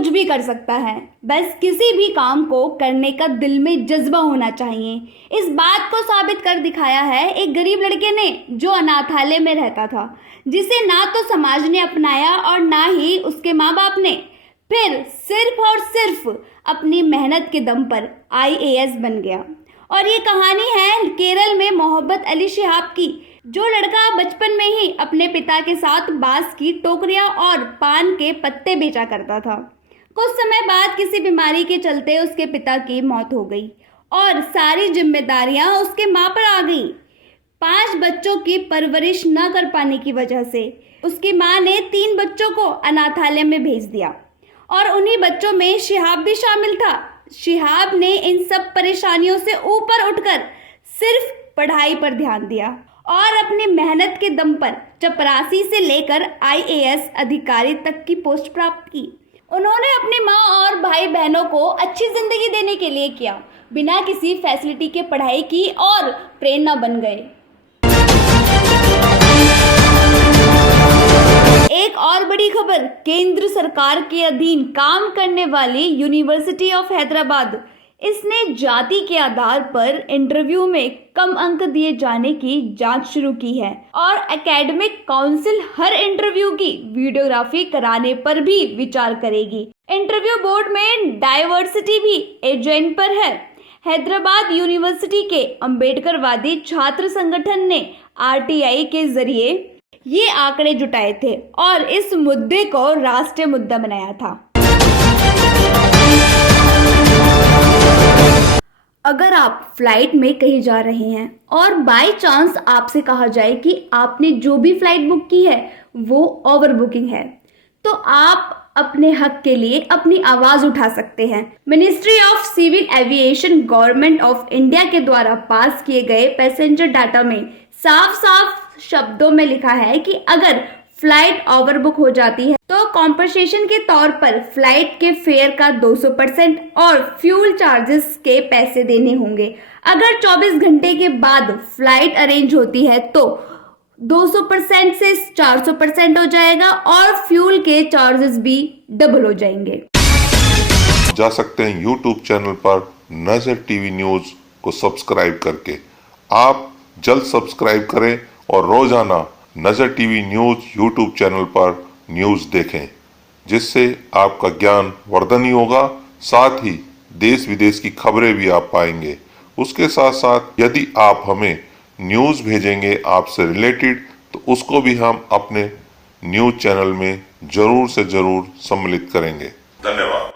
कुछ भी कर सकता है, बस किसी भी काम को करने का दिल में जज्बा होना चाहिए। इस बात को साबित कर दिखाया है एक गरीब लड़के ने जो अनाथालय में रहता था, जिसे ना तो समाज ने अपनाया और ना ही उसके माँ बाप ने। फिर सिर्फ और सिर्फ अपनी मेहनत के दम पर IAS बन गया। और ये कहानी है केरल में मोहम्मद अली शिहाब की, जो लड़का बचपन में ही अपने पिता के साथ बांस की टोकरियां और पान के पत्ते बेचा करता था। कुछ समय बाद किसी बीमारी के चलते उसके पिता की मौत हो गई और सारी जिम्मेदारियां उसके मां पर आ गई। 5 बच्चों की परवरिश न कर पाने की वजह से उसकी मां ने 3 बच्चों को अनाथालय में भेज दिया और उन्हीं बच्चों में शिहाब भी शामिल था। शिहाब ने इन सब परेशानियों से ऊपर उठकर सिर्फ पढ़ाई पर ध्यान दिया और अपनी मेहनत के दम पर चपरासी से लेकर IAS अधिकारी तक की पोस्ट प्राप्त की। उन्होंने अपनी माँ और भाई बहनों को अच्छी जिंदगी देने के लिए किया, बिना किसी फैसिलिटी के पढ़ाई की और प्रेरणा बन गए। एक और बड़ी खबर, केंद्र सरकार के अधीन काम करने वाली यूनिवर्सिटी ऑफ हैदराबाद, इसने जाति के आधार पर इंटरव्यू में कम अंक दिए जाने की जांच शुरू की है और एकेडमिक काउंसिल हर इंटरव्यू की वीडियोग्राफी कराने पर भी विचार करेगी। इंटरव्यू बोर्ड में डाइवर्सिटी भी एजेंट पर है। हैदराबाद यूनिवर्सिटी के अंबेडकरवादी छात्र संगठन ने RTI के जरिए ये आंकड़े जुटाए थे और इस मुद्दे को राष्ट्रीय मुद्दा बनाया था। अगर आप फ्लाइट में कहीं जा रहे हैं और बाय चांस आपसे कहा जाए कि आपने जो भी फ्लाइट बुक की है वो ओवर बुकिंग है, तो आप अपने हक के लिए अपनी आवाज उठा सकते हैं। Ministry of civil aviation government of India के द्वारा पास किए गए पैसेंजर डाटा में साफ साफ शब्दों में लिखा है कि अगर फ्लाइट ओवरबुक हो जाती है तो कॉम्पनसेशन के तौर पर फ्लाइट के फेयर का 200% और फ्यूल चार्जेस के पैसे देने होंगे। अगर 24 घंटे के बाद फ्लाइट अरेंज होती है तो 200% से 400% हो जाएगा और फ्यूल के चार्जेस भी डबल हो जाएंगे। जा सकते हैं YouTube चैनल पर नजर टीवी न्यूज को सब्सक्राइब करके। आप जल्द सब्सक्राइब करें और रोजाना नजर टीवी न्यूज YouTube चैनल पर न्यूज देखें, जिससे आपका ज्ञान वर्धन होगा, साथ ही देश विदेश की खबरें भी आप पाएंगे। उसके साथ साथ यदि आप हमें न्यूज भेजेंगे आपसे रिलेटेड, तो उसको भी हम अपने न्यूज चैनल में जरूर से जरूर सम्मिलित करेंगे। धन्यवाद।